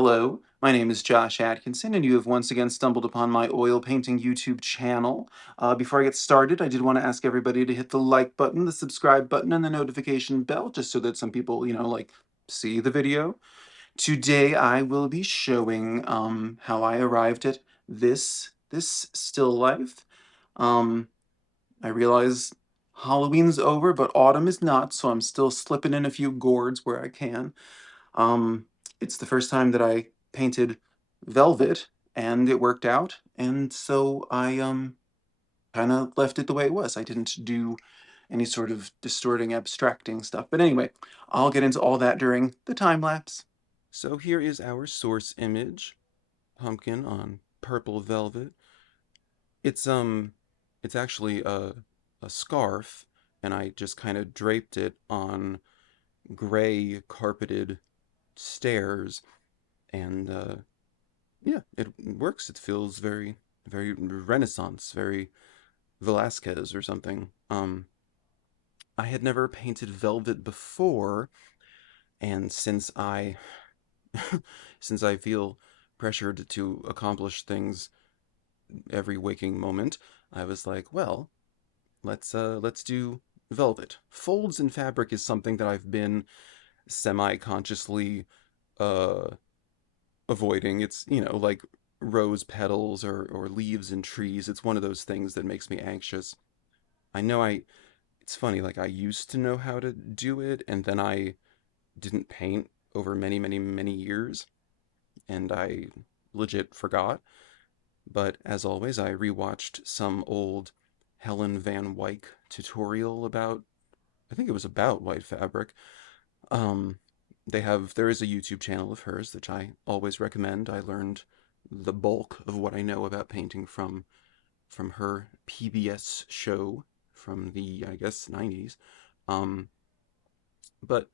Hello, my name is Josh Atkinson, and you have once again stumbled upon my oil painting YouTube channel. Before I get started, I did want to ask everybody to hit the like button, the subscribe button, and the notification bell, just so that some people, like, see the video. Today, I will be showing how I arrived at this still life. Um, I realize Halloween's over, but autumn is not, so I'm still slipping in a few gourds where I can. Um, it's the first time that I painted velvet, and it worked out, and so I kind of left it the way it was. I didn't do any sort of distorting, abstracting stuff. But anyway, I'll get into all that during the time lapse. So here is our source image, pumpkin on purple velvet. It's actually a scarf, and I just kind of draped it on gray carpeted stairs, and yeah, it works. It feels very, very Renaissance, very Velasquez or something. I had never painted velvet before, and since I feel pressured to accomplish things every waking moment, I was like, well, let's do velvet. Folds in fabric is something that I've been semi-consciously uh avoiding. It's, like rose petals or leaves in trees. It's one of those things that makes me anxious. I know it's funny, like I used to know how to do it, and then I didn't paint over many, many, many years, and I legit forgot. But as always, I rewatched some old Helen Van Wyck tutorial about, I think it was about white fabric. Um, there is a YouTube channel of hers that I always recommend. I learned the bulk of what I know about painting from her PBS show from the, I guess, 90s. Um, but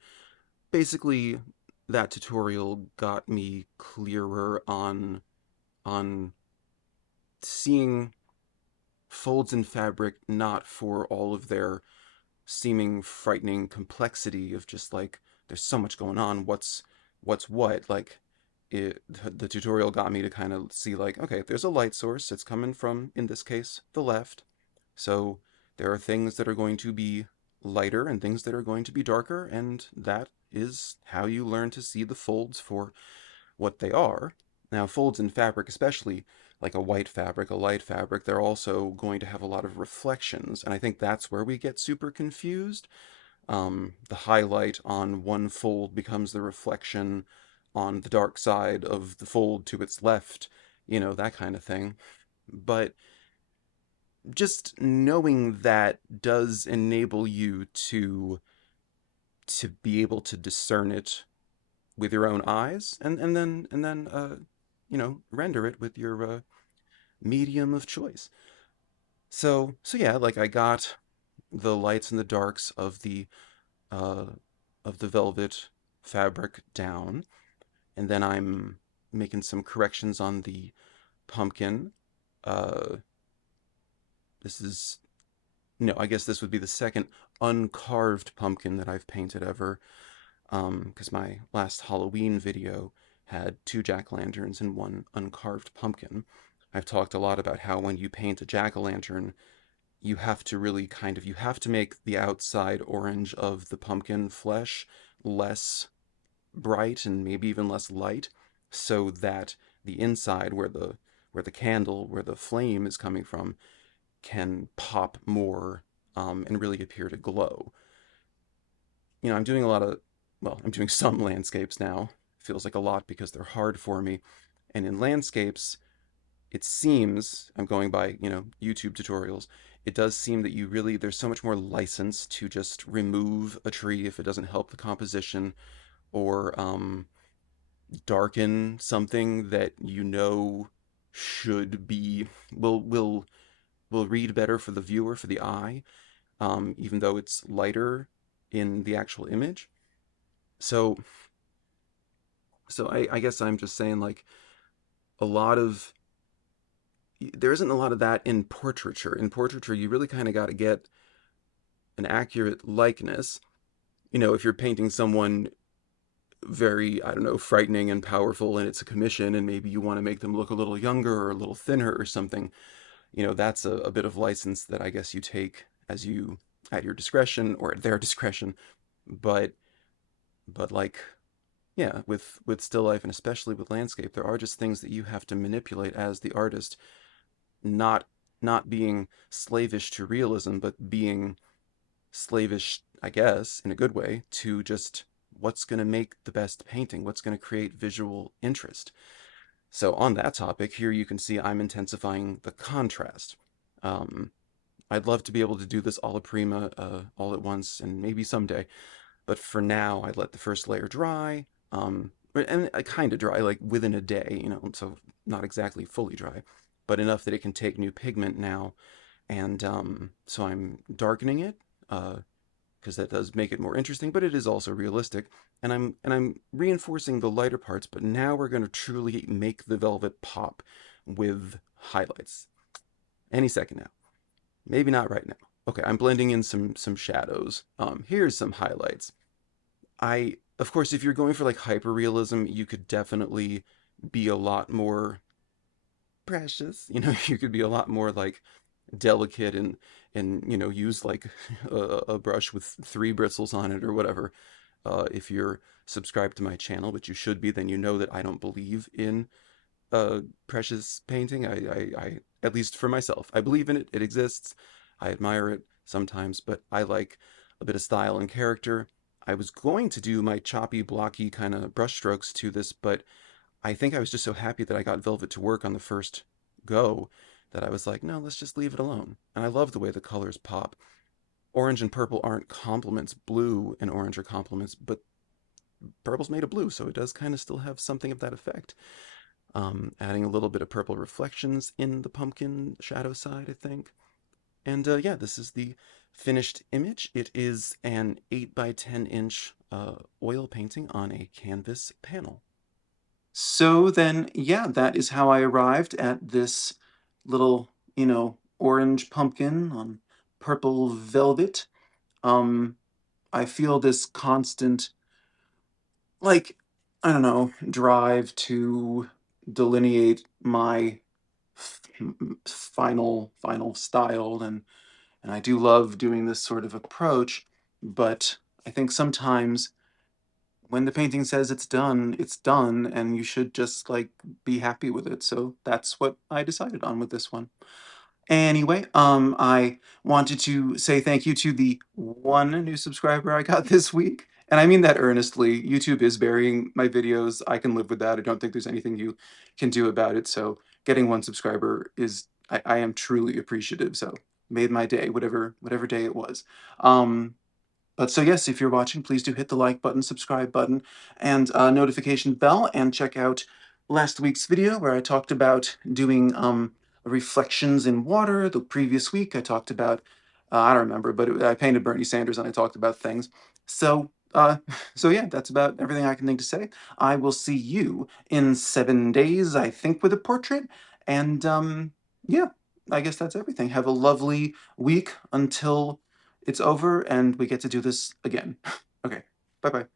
basically that tutorial got me clearer on seeing folds in fabric not for all of their seeming frightening complexity of just like there's so much going on, what's what, like the tutorial got me to kind of see like, okay, there's a light source, it's coming from, in this case, the left, so there are things that are going to be lighter and things that are going to be darker, and that is how you learn to see the folds for what they are. Now, folds in fabric, especially like a white fabric, a light fabric, they're also going to have a lot of reflections, and I think that's where we get super confused. The highlight on one fold becomes the reflection on the dark side of the fold to its left, that kind of thing. But just knowing that does enable you to be able to discern it with your own eyes, and then render it with your medium of choice. So yeah, like I got the lights and the darks uh of the velvet fabric down, and then I'm making some corrections on the pumpkin. Uh this is No, I guess this would be the second uncarved pumpkin that I've painted ever. Because my last Halloween video had two jack-o'-lanterns and one uncarved pumpkin. I've talked a lot about how when you paint a jack-o'-lantern, you have to really you have to make the outside orange of the pumpkin flesh less bright and maybe even less light, so that the inside, where the candle, where the flame is coming from, can pop more, and really appear to glow. I'm doing I'm doing some landscapes now. Feels like a lot because they're hard for me. And in landscapes, it seems, I'm going by, YouTube tutorials, it does seem that there's so much more license to just remove a tree if it doesn't help the composition, or darken something that should be, will read better for the viewer, for the eye, even though it's lighter in the actual image. So, so I guess I'm just saying, like, a lot of there isn't a lot of that in portraiture. In portraiture, you really kind of got to get an accurate likeness. If you're painting someone very, I don't know, frightening and powerful and it's a commission and maybe you want to make them look a little younger or a little thinner or something, that's a bit of license that I guess you take as you at your discretion or at their discretion. But like, yeah, with still life and especially with landscape, there are just things that you have to manipulate as the artist, not not being slavish to realism, but being slavish, I guess, in a good way, to just what's going to make the best painting, what's going to create visual interest. So on that topic, here you can see I'm intensifying the contrast. Um, I'd love to be able to do this alla prima all at once, and maybe someday. But for now, I let the first layer dry, and I kind of dry, like within a day, so not exactly fully dry, but enough that it can take new pigment now. And so I'm darkening it, because that does make it more interesting, but it is also realistic. And I'm reinforcing the lighter parts, but now we're going to truly make the velvet pop with highlights. Any second now. Maybe not right now. Okay, I'm blending in some shadows. Here's some highlights. Of course, if you're going for like hyper realism, you could definitely be a lot more precious. You could be a lot more like delicate and use like a brush with three bristles on it or whatever. If you're subscribed to my channel, which you should be, then you know that I don't believe in precious painting. I at least for myself, I believe in it. It exists. I admire it sometimes, but I like a bit of style and character. I was going to do my choppy, blocky kind of brushstrokes to this, but I think I was just so happy that I got Velvet to work on the first go that I was like, no, let's just leave it alone. And I love the way the colors pop. Orange and purple aren't complements. Blue and orange are complements, but purple's made of blue, so it does kind of still have something of that effect. Adding a little bit of purple reflections in the pumpkin shadow side, I think. And yeah, this is the finished image. It is an 8 by 10 inch oil painting on a canvas panel. So then, yeah, that is how I arrived at this little, orange pumpkin on purple velvet. Um, I feel this constant, like, I don't know, drive to delineate my final style, and I do love doing this sort of approach, but I think sometimes when the painting says it's done, and you should just like be happy with it. So that's what I decided on with this one. Anyway, I wanted to say thank you to the one new subscriber I got this week. And I mean that earnestly. YouTube is burying my videos. I can live with that. I don't think there's anything you can do about it. So getting one subscriber I am truly appreciative. So made my day, whatever day it was. But so yes, if you're watching, please do hit the like button, subscribe button, and notification bell, and check out last week's video where I talked about doing reflections in water. The previous week I talked about, I don't remember, but I painted Bernie Sanders and I talked about things. So, so yeah, that's about everything I can think to say. I will see you in 7 days, I think, with a portrait. And yeah, I guess that's everything. Have a lovely week until it's over and we get to do this again. Okay, bye-bye.